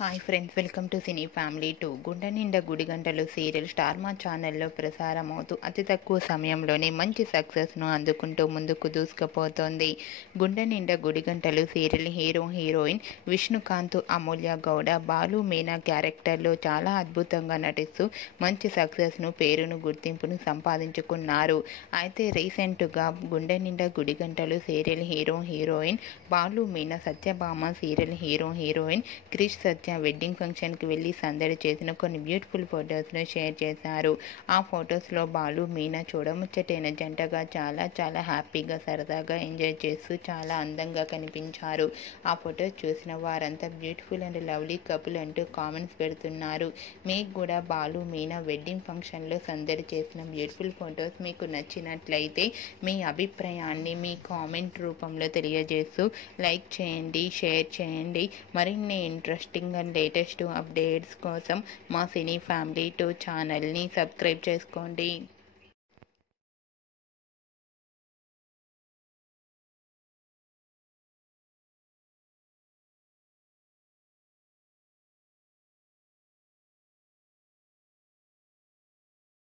Hi friends, welcome to cine family 2. గుండె Ninda Gudi Gantalu serial star మా ఛానల్లో ప్రసారమవుతూ అతి తక్కువ సమయంలోనే మంచి సక్సెస్ను అందుకుంటూ ముందుకు దూసుకుపోతోంది. గుండె నిండా గుడి గంటలు సీరియల్ హీరోయిన్ విష్ణుకాంత్, అమూల్య గౌడ, బాలు మీనా క్యారెక్టర్లో చాలా అద్భుతంగా నటిస్తూ మంచి సక్సెస్ను, పేరును, గుర్తింపును సంపాదించుకున్నారు. అయితే రీసెంట్గా గుండె Ninda Gudi Gantalu serial heroine Balu Meena, Satyabhama serial heroine Krish Satya wedding ఫంక్షన్కి వెళ్ళి సందడి చేసిన కొన్ని బ్యూటిఫుల్ ఫొటోస్ను షేర్ చేశారు. ఆ ఫొటోస్లో బాలు మీనా చూడముచ్చటైన జంటగా చాలా హ్యాపీగా, సరదాగా ఎంజాయ్ చేస్తూ చాలా అందంగా కనిపించారు. ఆ ఫొటోస్ చూసిన వారంతా బ్యూటిఫుల్ అండ్ లవ్లీ కపుల్ అంటూ కామెంట్స్ పెడుతున్నారు. మీకు కూడా బాలు మీనా వెడ్డింగ్ ఫంక్షన్లో సందడి చేసిన బ్యూటిఫుల్ ఫొటోస్ మీకు నచ్చినట్లయితే మీ అభిప్రాయాన్ని మీ కామెంట్ రూపంలో తెలియజేస్తూ లైక్ చేయండి, షేర్ చేయండి. మరిన్ని ఇంట్రెస్టింగ్ అండ్ లేటెస్ట్ అప్డేట్స్ కోసం మా సినీ ఫ్యామిలీ 2 ఛానల్ని సబ్స్క్రైబ్ చేసుకోండి.